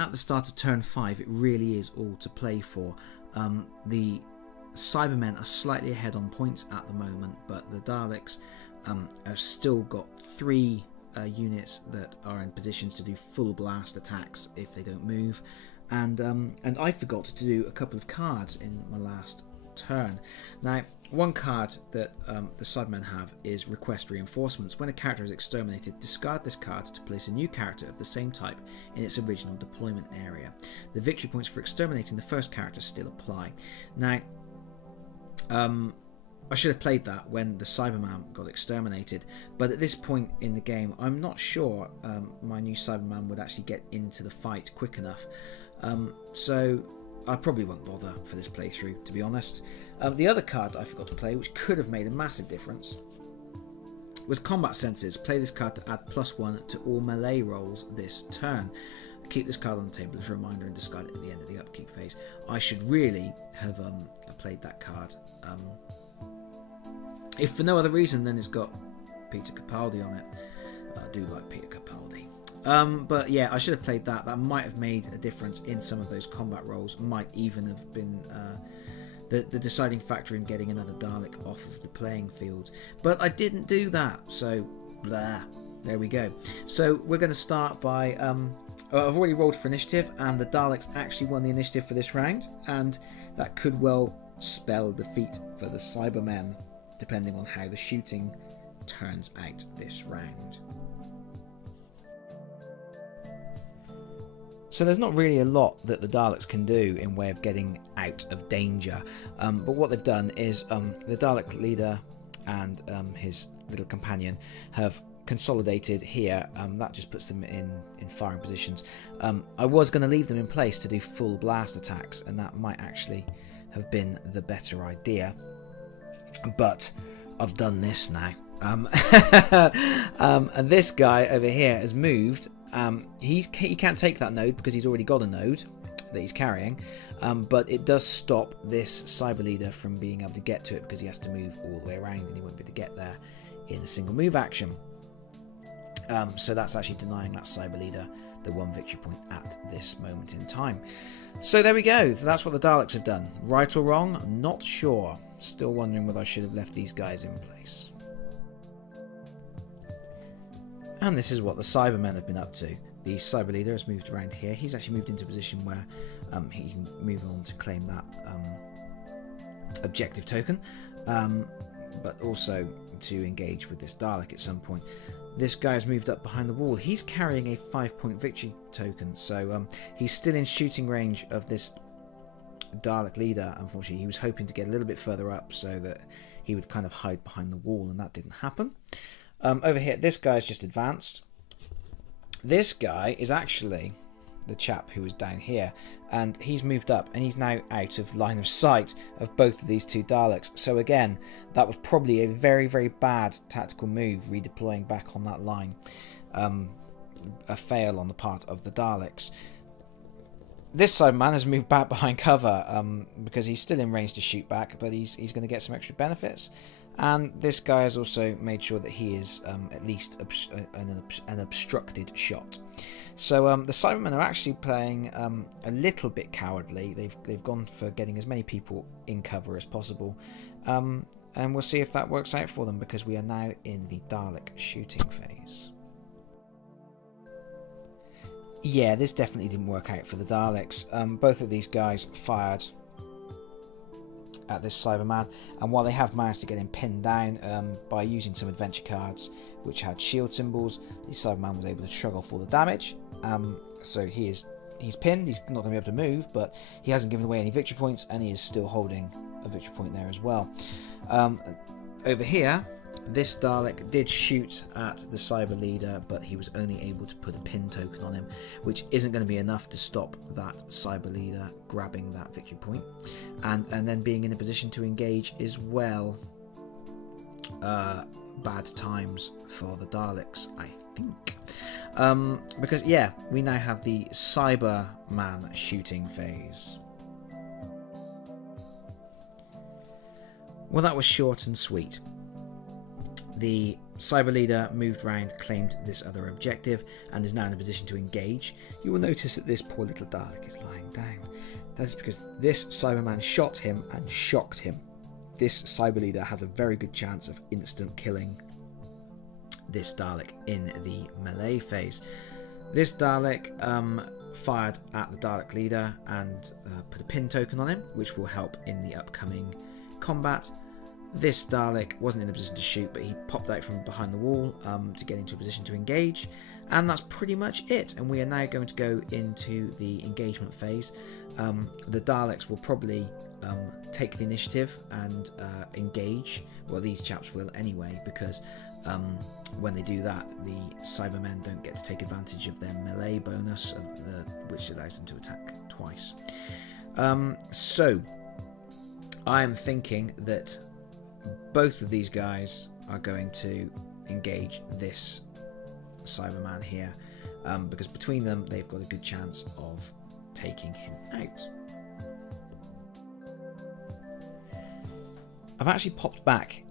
at the start of turn 5, it really is all to play for. The Cybermen are slightly ahead on points at the moment, but the Daleks have still got 3 units that are in positions to do full blast attacks if they don't move, and I forgot to do a couple of cards in my last turn. Now, one card that the Cybermen have is Request Reinforcements. When a character is exterminated, discard this card to place a new character of the same type in its original deployment area. The victory points for exterminating the first character still apply. Now, I should have played that when the Cyberman got exterminated, but at this point in the game, I'm not sure my new Cyberman would actually get into the fight quick enough. So I probably won't bother for this playthrough, to be honest. The other card that I forgot to play, which could have made a massive difference, was Combat Senses. Play this card to add +1 to all melee rolls this turn. Keep this card on the table as a reminder and discard it at the end of the upkeep phase. I should really have played that card. If for no other reason, then it's got Peter Capaldi on it. I do like Peter Capaldi. But yeah, I should have played that. That might have made a difference in some of those combat rolls. Might even have been the deciding factor in getting another Dalek off of the playing field. But I didn't do that, so blah. There we go. So we're going to start by... I've already rolled for initiative, and the Daleks actually won the initiative for this round, and that could well spell defeat for the Cybermen, depending on how the shooting turns out this round. So there's not really a lot that the Daleks can do in way of getting out of danger, but what they've done is the Dalek leader and his little companion have consolidated here. That just puts them in firing positions. I was going to leave them in place to do full blast attacks, and that might actually have been the better idea, but I've done this now. And this guy over here has moved. He can't take that node because he's already got a node that he's carrying, but it does stop this Cyber Leader from being able to get to it because he has to move all the way around, and he won't be able to get there in a single move action. So that's actually denying that Cyber Leader the 1 victory point at this moment in time. So there we go. So that's what the Daleks have done. Right or wrong? I'm not sure. Still wondering whether I should have left these guys in place. And this is what the Cybermen have been up to. The Cyber Leader has moved around here. He's actually moved into a position where he can move on to claim that objective token, but also to engage with this Dalek at some point. This guy has moved up behind the wall. He's carrying a 5-point victory token, so he's still in shooting range of this Dalek leader. Unfortunately, he was hoping to get a little bit further up so that he would kind of hide behind the wall, and that didn't happen. Over here, this guy's just advanced. This guy is actually the chap who was down here, and he's moved up, and he's now out of line of sight of both of these two Daleks. So again, that was probably a very, very bad tactical move, redeploying back on that line. A fail on the part of the Daleks. This Cyberman has moved back behind cover because he's still in range to shoot back, but he's going to get some extra benefits. And this guy has also made sure that he is at least an obstructed shot. So the Cybermen are actually playing a little bit cowardly. They've gone for getting as many people in cover as possible. And we'll see if that works out for them, because we are now in the Dalek shooting phase. Yeah, this definitely didn't work out for the Daleks. Both of these guys fired at this Cyberman, and while they have managed to get him pinned down by using some adventure cards which had shield symbols, the Cyberman was able to shrug off all the damage. So he's pinned. He's not going to be able to move, but he hasn't given away any victory points, and he is still holding a victory point there as well. Over here, this Dalek did shoot at the Cyber Leader, but he was only able to put a pin token on him, which isn't going to be enough to stop that Cyber Leader grabbing that victory point, and then being in a position to engage as well. Bad times for the Daleks, I think. Because, yeah, we now have the Cyberman shooting phase. Well, that was short and sweet. The cyber leader moved round, claimed this other objective, and is now in a position to engage. You will notice that this poor little Dalek is lying down. That is because this Cyberman shot him and shocked him. This cyber leader has a very good chance of instant killing this Dalek in the melee phase. This Dalek fired at the Dalek leader and put a pin token on him, which will help in the upcoming combat. This Dalek wasn't in a position to shoot, but he popped out from behind the wall to get into a position to engage, and that's pretty much it. And we are now going to go into the engagement phase. The Daleks will probably take the initiative and engage. Well, these chaps will anyway, because when they do that, the Cybermen don't get to take advantage of their melee bonus, which allows them to attack twice. So I am thinking that both of these guys are going to engage this Cyberman here, because between them they've got a good chance of taking him out. I've actually popped back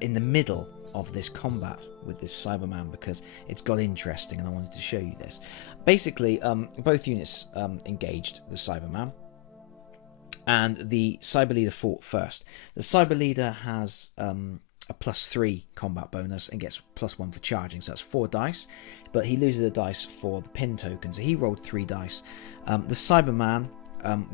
in the middle of this combat with this Cyberman because it's got interesting and I wanted to show you this. Basically, both units engaged the Cyberman, and the cyber leader fought first. The cyber leader has a +3 combat bonus and gets +1 for charging, so that's 4 dice, but he loses a dice for the pin token, so he rolled 3 dice. The Cyberman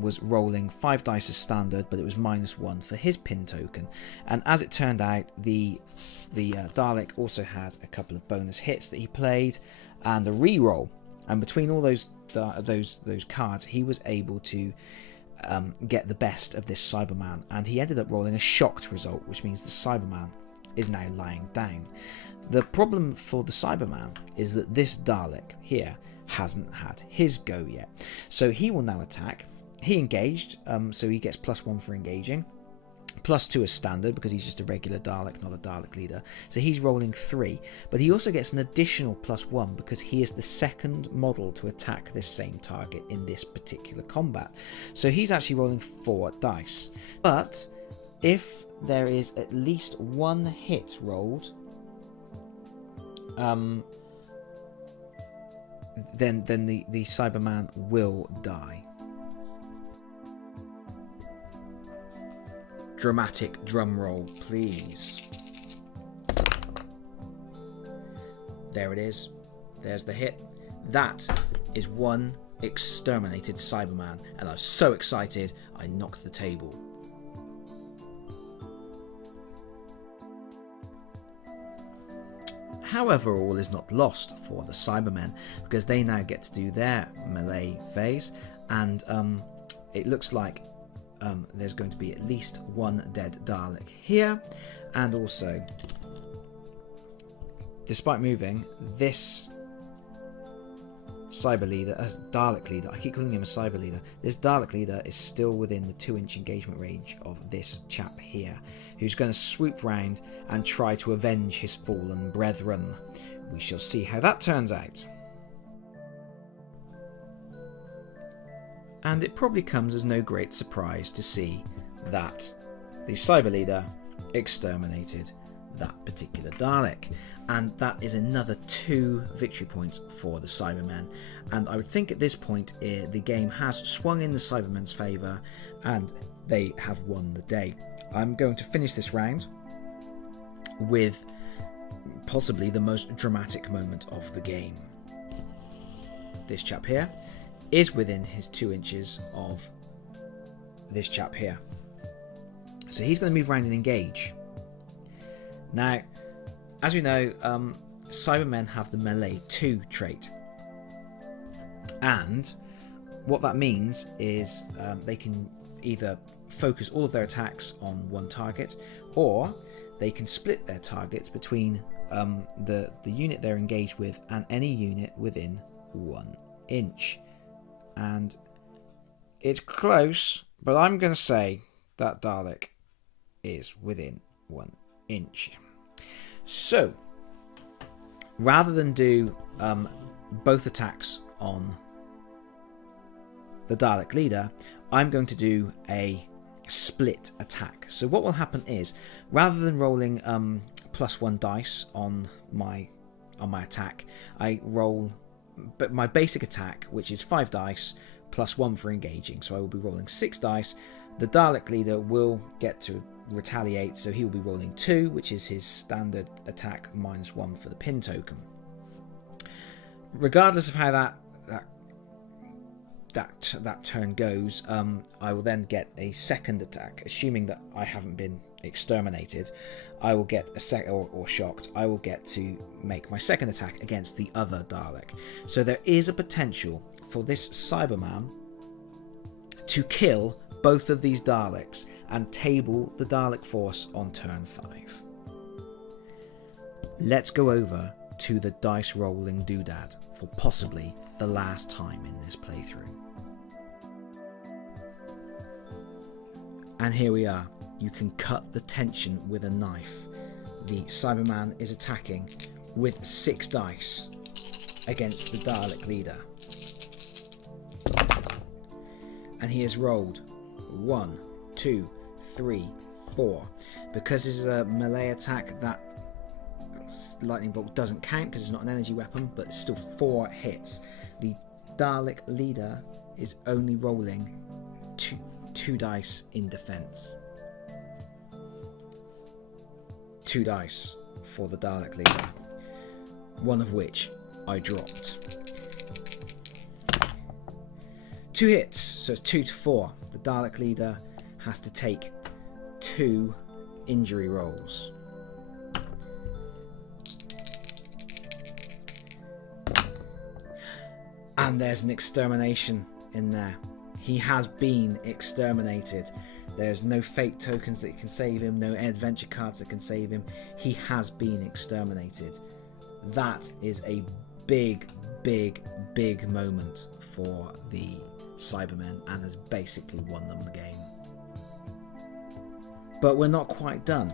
was rolling 5 dice as standard, but it was -1 for his pin token, and as it turned out, the Dalek also had a couple of bonus hits that he played and a re-roll, and between all those cards he was able to get the best of this Cyberman, and he ended up rolling a shocked result, which means the Cyberman is now lying down. The problem for the Cyberman is that this Dalek here hasn't had his go yet, so he will now attack. He engaged, so he gets +1 for engaging, +2 as standard because he's just a regular Dalek, not a Dalek leader, so he's rolling 3, but he also gets an additional +1 because he is the second model to attack this same target in this particular combat, so he's actually rolling 4 dice. But if there is at least 1 hit rolled, then the Cyberman will die. Dramatic drum roll, please. There it is. There's the hit. That is 1 exterminated Cyberman, and I was so excited I knocked the table. However, all is not lost for the Cybermen, because they now get to do their melee phase, and it looks like there's going to be at least 1 dead Dalek here, and also, despite moving, this cyber leader, Dalek leader, I keep calling him a cyber leader, this Dalek leader is still within the 2-inch engagement range of this chap here, who's going to swoop round and try to avenge his fallen brethren. We shall see how that turns out. And it probably comes as no great surprise to see that the cyber leader exterminated that particular Dalek, and that is another 2 victory points for the Cybermen, and I would think at this point the game has swung in the Cybermen's favour and they have won the day. I'm going to finish this round with possibly the most dramatic moment of the game. This chap here is within his 2 inches of this chap here, so he's going to move around and engage. Now, as we know, Cybermen have the melee 2 trait, and what that means is they can either focus all of their attacks on 1 target, or they can split their targets between the unit they're engaged with and any unit within 1 inch. And it's close, but I'm going to say that Dalek is within 1 inch. So, rather than do both attacks on the Dalek leader, I'm going to do a split attack. So what will happen is, rather than rolling +1 dice on my attack. I roll, but my basic attack, which is 5 dice +1 for engaging, so I will be rolling 6 dice. The Dalek leader will get to retaliate, so he will be rolling 2, which is his standard attack, -1 for the pin token. Regardless of how that turn goes, I will then get a second attack, assuming that I haven't been exterminated. I will get a or shocked. I will get to make my second attack against the other Dalek. So there is a potential for this Cyberman to kill both of these Daleks and table the Dalek force on turn 5. Let's go over to the dice rolling doodad for possibly the last time in this playthrough. And here we are. You can cut the tension with a knife. The Cyberman is attacking with 6 dice against the Dalek leader. And he has rolled 1, 2, 3, 4. Because this is a melee attack, that lightning bolt doesn't count because it's not an energy weapon, but it's still 4 hits. The Dalek leader is only rolling 2 dice in defense. 2 dice for the Dalek leader, one of which I dropped. 2 hits, so it's 2 to 4. The Dalek leader has to take 2 injury rolls. And there's an extermination in there. He has been exterminated. There's no fate tokens that can save him, no adventure cards that can save him. He has been exterminated. That is a big, big, big moment for the Cybermen and has basically won them the game. But we're not quite done.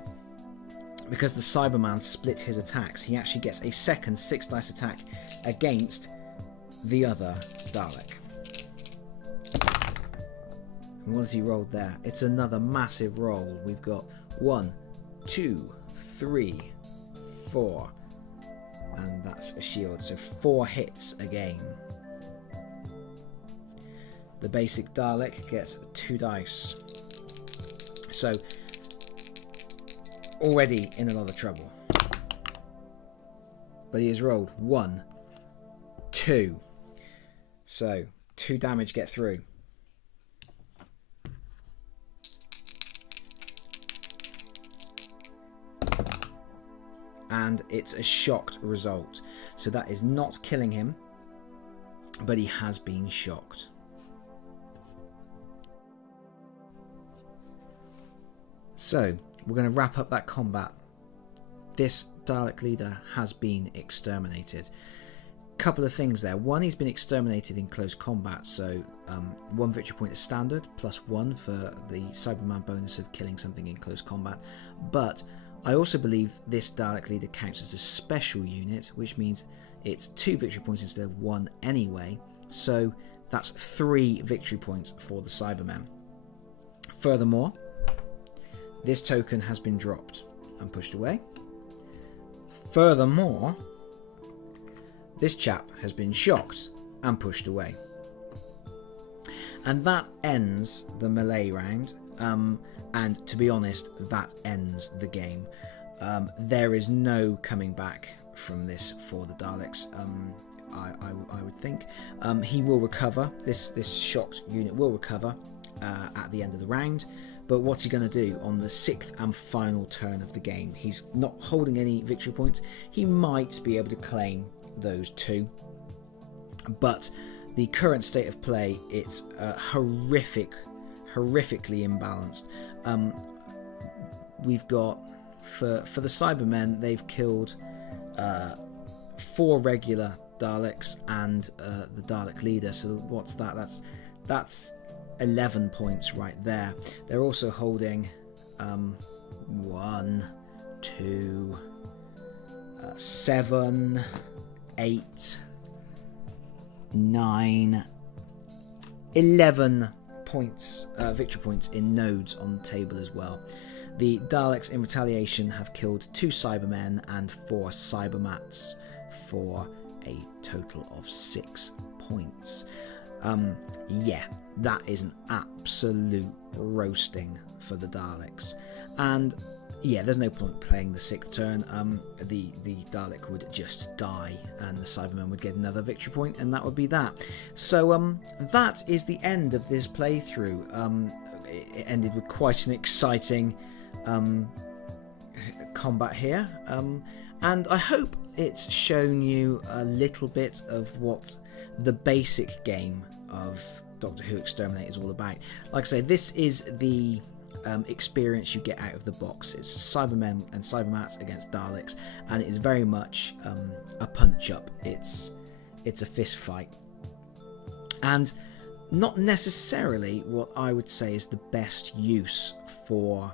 Because the Cyberman split his attacks, he actually gets a second 6 dice attack against the other Dalek. And what has he rolled there? It's another massive roll. We've got 1, 2, 3, 4. And that's a shield. So 4 hits again. The basic Dalek gets 2 dice. So already in a lot of trouble. But he has rolled 1, 2. So 2 damage get through. And it's a shocked result. So that is not killing him, but he has been shocked. So we're going to wrap up that combat. This Dalek leader has been exterminated. Couple of things there. One, he's been exterminated in close combat, so 1 victory point is standard, +1 for the Cyberman bonus of killing something in close combat. But I also believe this Dalek leader counts as a special unit, which means it's 2 victory points instead of 1 anyway, so that's 3 victory points for the Cybermen. Furthermore, this token has been dropped and pushed away. Furthermore, this chap has been shocked and pushed away. And that ends the melee round. And to be honest, that ends the game. There is no coming back from this for the Daleks. I would think he will recover. This shocked unit will recover at the end of the round. But what's he going to do on the 6th and final turn of the game? He's not holding any victory points. He might be able to claim those 2. But the current state of play, it's horrifically imbalanced. We've got for the Cybermen, they've killed 4 regular Daleks and the Dalek leader. So what's that? That's 11 points right there. They're also holding 1, 2, 7, 8, 9, 11 points, victory points in nodes on the table as well. The Daleks, in retaliation, have killed 2 Cybermen and 4 Cybermats for a total of 6 points. Yeah, that is an absolute roasting for the Daleks. And yeah, there's no point playing the 6th turn. The Dalek would just die and the Cybermen would get another victory point, and that would be that. So that is the end of this playthrough. It ended with quite an exciting combat here, and I hope it's shown you a little bit of what the basic game of Doctor Who Exterminate is all about. Like I say, this is the experience you get out of the box. It's Cybermen and Cybermats against Daleks, and it is very much a punch-up. It's a fist fight, and not necessarily what I would say is the best use for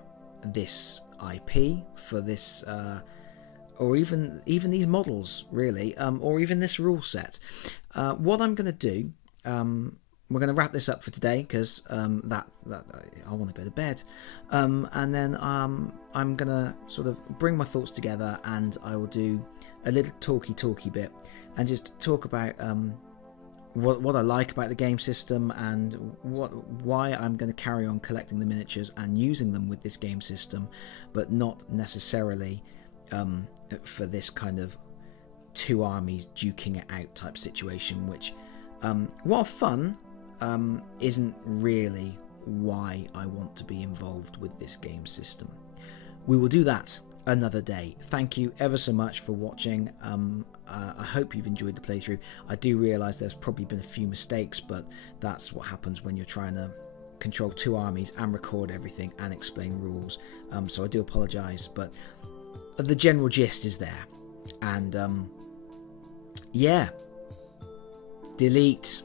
this IP, for this or even these models, really, or even this rule set. What I'm going to do, we're going to wrap this up for today, because that I want to go to bed, and then I'm going to sort of bring my thoughts together, and I will do a little talky bit and just talk about what I like about the game system, and why I'm going to carry on collecting the miniatures and using them with this game system, but not necessarily for this kind of 2 armies duking it out type situation, which, while fun, isn't really why I want to be involved with this game system. We will do that another day. Thank you ever so much for watching. I hope you've enjoyed the playthrough. I do realise there's probably been a few mistakes, but that's what happens when you're trying to control 2 armies and record everything and explain rules. So I do apologise, but the general gist is there. And yeah, delete.